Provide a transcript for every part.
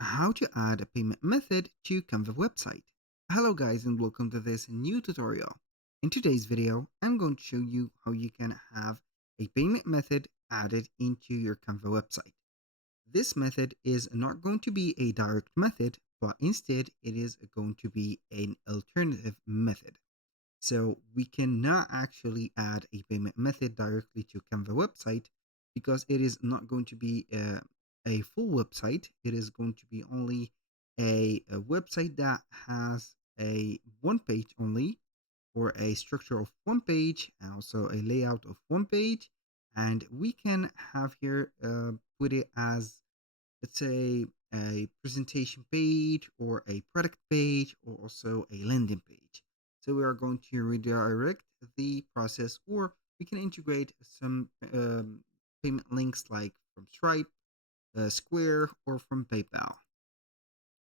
How to add a payment method to Canva website. Hello guys and welcome to this new tutorial. In today's video, I'm going to show you how you can have a payment method added into your Canva website. This method is not going to be a direct method, but instead it is going to be an alternative method. So we cannot actually add a payment method directly to Canva website because it is not going to be a full website. It is going to be only a website that has a one page only, or a structure of one page and also a layout of one page. And we can have here put it as, let's say, a presentation page or a product page or also a landing page. So we are going to redirect the process, or we can integrate some payment links like from Stripe, Square, or from PayPal.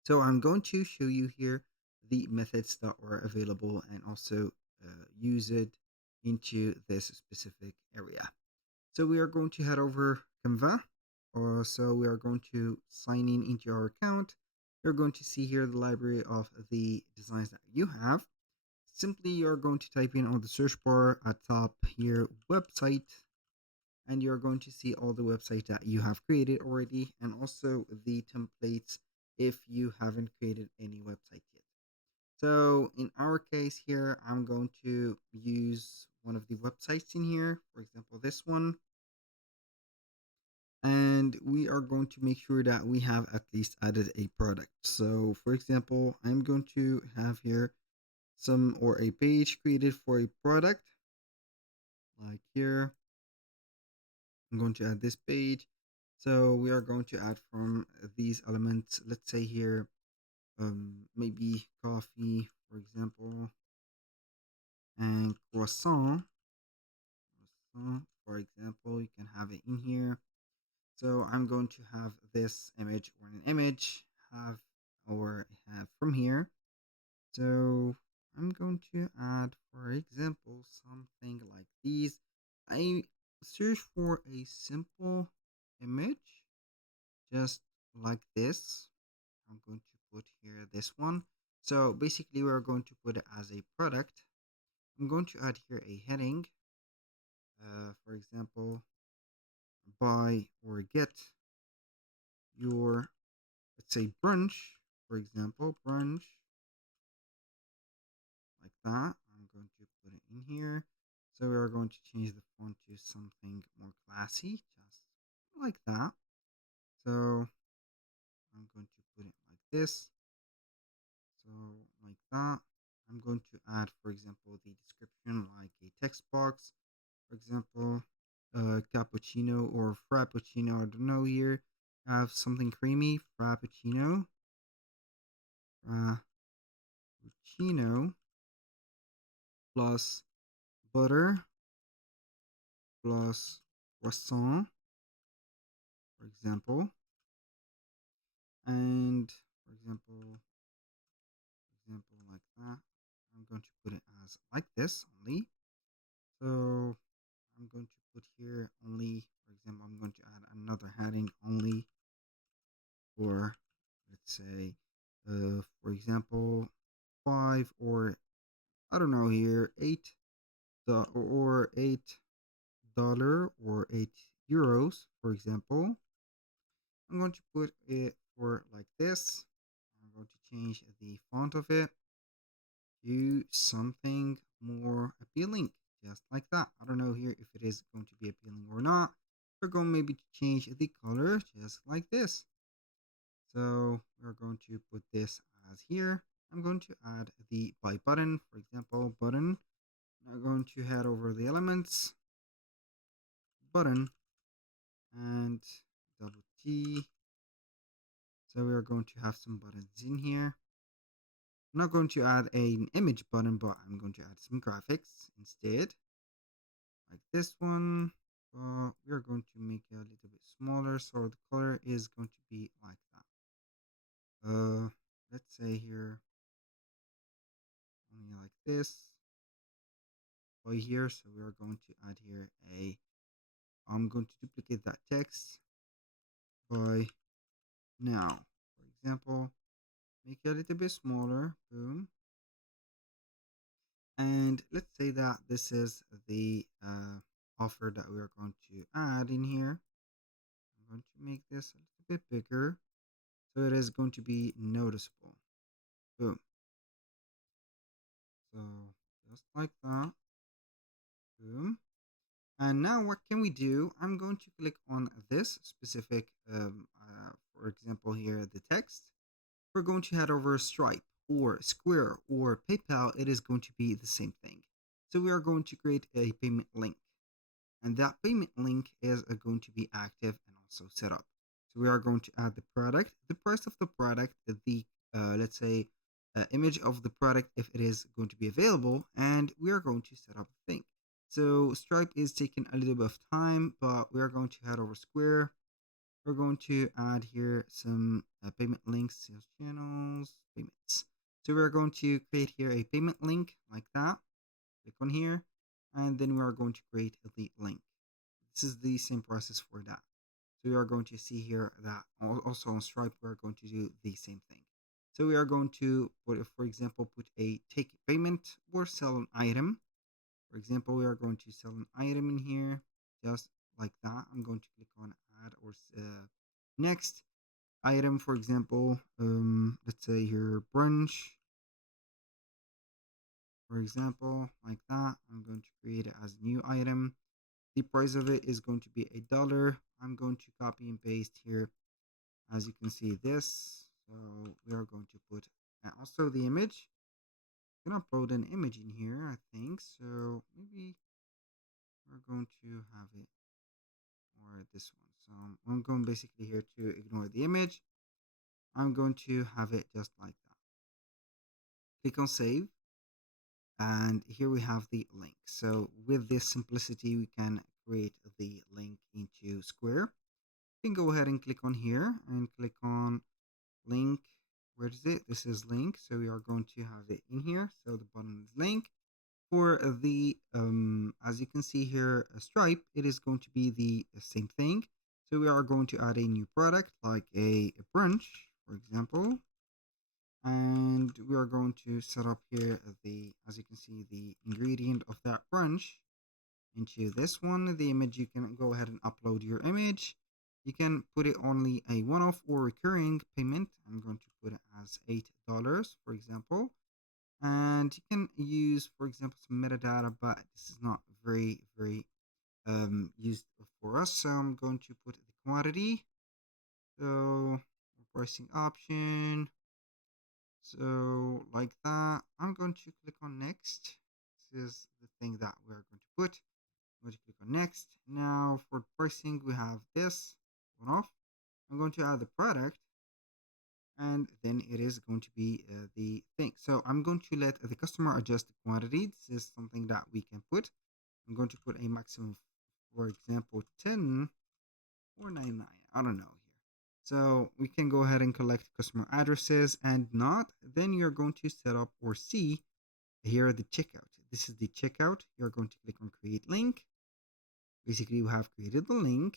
So I'm going to show you here the methods that are available and also use it into this specific area. So we are going to head over Canva. So we are going to sign in into our account. You're going to see here the library of the designs that you have. Simply, you're going to type in on the search bar at top here, website, and you're going to see all the websites that you have created already, and also the templates if you haven't created any website yet. So in our case here, I'm going to use one of the websites in here, for example, this one. And we are going to make sure that we have at least added a product. So for example, I'm going to have here some, or a page created for a product, like here. I'm going to add this page. So we are going to add from these elements, let's say here, maybe coffee, for example, and croissant, for example, you can have it in here. So I'm going to have this image, or an image have from here. So I'm going to add, for example, something like these. I search for a simple image, just like this. I'm going to put here this one. So basically we're going to put it as a product. I'm going to add here a heading, for example, buy or get your, let's say, brunch, for example, brunch, like that. I'm going to put it in here. So we are going to change the font to something more classy, just like that. So I'm going to put it like this. So like that. I'm going to add, for example, the description like a text box, for example, cappuccino or frappuccino. I don't know here. Have something creamy, frappuccino, frappuccino plus butter plus croissant, for example, and for example like that. I'm going to put it as like this only. So I'm going to put here only, for example, I'm going to add another heading only for, let's say, for example, 5, or I don't know here, 8 or $8 or €8, for example. I'm going to put it for like this. I'm going to change the font of it to something more appealing, just like that. I don't know here if it is going to be appealing or not. We're going maybe to change the color, just like this. So we're going to put this as here. I'm going to add the buy button, for example, button. I'm going to head over the elements, button, and double T. So we are going to have some buttons in here. I'm not going to add an image button, but I'm going to add some graphics instead, like this one. We are going to make it a little bit smaller, so the color is going to be like that. Let's say here, only like this, by here. So we are going to add here I'm going to duplicate that text by now, example, make it a little bit smaller. Boom. And let's say that this is the offer that we are going to add in here. I'm going to make this a little bit bigger so it is going to be noticeable. Boom. So just like that. Boom. And now what can we do? I'm going to click on this specific, for example here, the text. We're going to head over Stripe or Square or PayPal. It is going to be the same thing. So we are going to create a payment link. And that payment link is going to be active and also set up. So we are going to add the product, the price of the product, the let's say image of the product if it is going to be available, and we are going to set up the thing. So Stripe is taking a little bit of time, but we are going to head over Square. We're going to add here some payment links, sales channels, payments. So we're going to create here a payment link like that. Click on here, and then we are going to create the link. This is the same process for that. So we are going to see here that also on Stripe, we're going to do the same thing. So we are going to, for example, put a take payment or sell an item. For example, we are going to sell an item in here, just like that. I'm going to click on add or next item. For example, let's say here brunch. For example, like that. I'm going to create it as a new item. The price of it is going to be $1. I'm going to copy and paste here. As you can see this. So we are going to put also the image. I'm going to upload an image in here, I think. So maybe we're going to have it or this one. So I'm going basically here to ignore the image. I'm going to have it just like that. Click on save. And here we have the link. So with this simplicity, we can create the link into Square. You can go ahead and click on here and click on link. Where is it? This is link. So we are going to have it in here. So the button is link. For the, as you can see here, Stripe, it is going to be the same thing. So we are going to add a new product like a brunch, for example. And we are going to set up here the, as you can see, the ingredient of that brunch into this one. The image, you can go ahead and upload your image. You can put it only a one-off or recurring payment. I'm going to put it as $8, for example. And you can use, for example, some metadata, but this is not very used for us. So I'm going to put the quantity. So pricing option. So like that, I'm going to click on next. This is the thing that we're going to put. I'm going to click on next. Now for pricing, we have this one off. I'm going to add the product, and then it is going to be the thing. So I'm going to let the customer adjust the quantity. This is something that we can put. I'm going to put a maximum, for example, 10 or 99. I don't know here. So we can go ahead and collect customer addresses and not. Then you're going to set up or see here the checkout. This is the checkout. You're going to click on create link. Basically, you have created the link.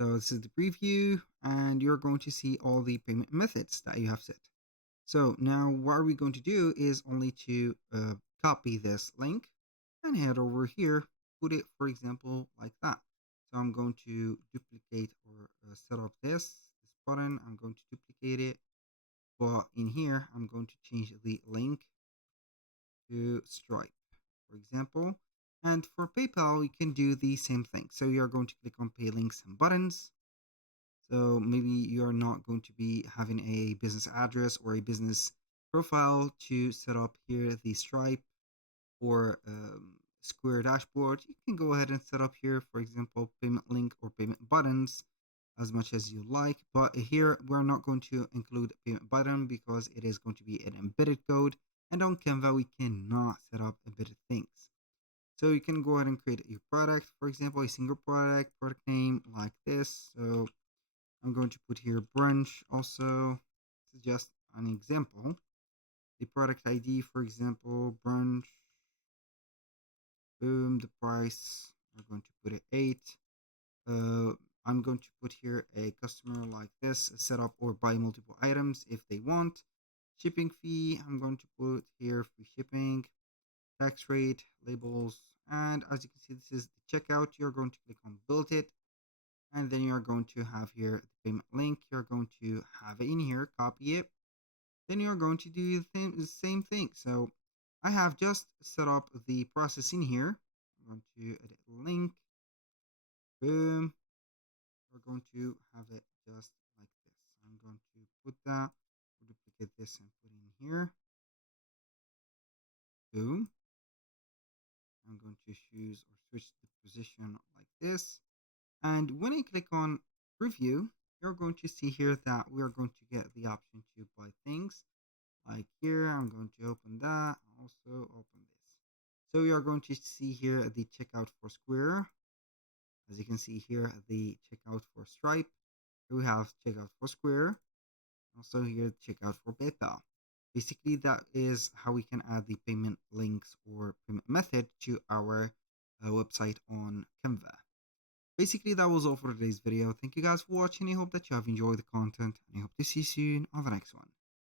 So this is the preview, and you're going to see all the payment methods that you have set. So now what are we going to do is only to copy this link and head over here, put it, for example, like that. So I'm going to duplicate or set up this button. I'm going to duplicate it. But in here, I'm going to change the link to Stripe, for example. And for PayPal, you can do the same thing. So you're going to click on pay links and buttons. So maybe you're not going to be having a business address or a business profile to set up here the Stripe or Square dashboard. You can go ahead and set up here, for example, payment link or payment buttons as much as you like. But here we're not going to include payment button because it is going to be an embedded code. And on Canva, we cannot set up embedded things. So you can go ahead and create your product, for example, a single product name like this. So I'm going to put here brunch also. This is just an example. The product ID, for example, brunch. Boom, the price. We're going to put it 8. I'm going to put here a customer like this, set up or buy multiple items if they want. Shipping fee, I'm going to put here free shipping, tax rate, labels, and as you can see, this is the checkout. You're going to click on build it, and then you're going to have here the payment link. You're going to have it in here, copy it. Then you're going to do the same thing. So I have just set up the process in here. I'm going to edit link, boom. We're going to have it just like this. I'm going to put that, duplicate this and put in here, boom. I'm going to choose or switch the position like this. And when you click on preview, you're going to see here that we are going to get the option to buy things. Like here, I'm going to open that, also open this. So we are going to see here the checkout for Square. As you can see here, the checkout for Stripe. Here we have checkout for Square. Also here, checkout for PayPal. Basically, that is how we can add the payment links or payment method to our website on Canva. Basically, that was all for today's video. Thank you guys for watching. I hope that you have enjoyed the content, and I hope to see you soon on the next one.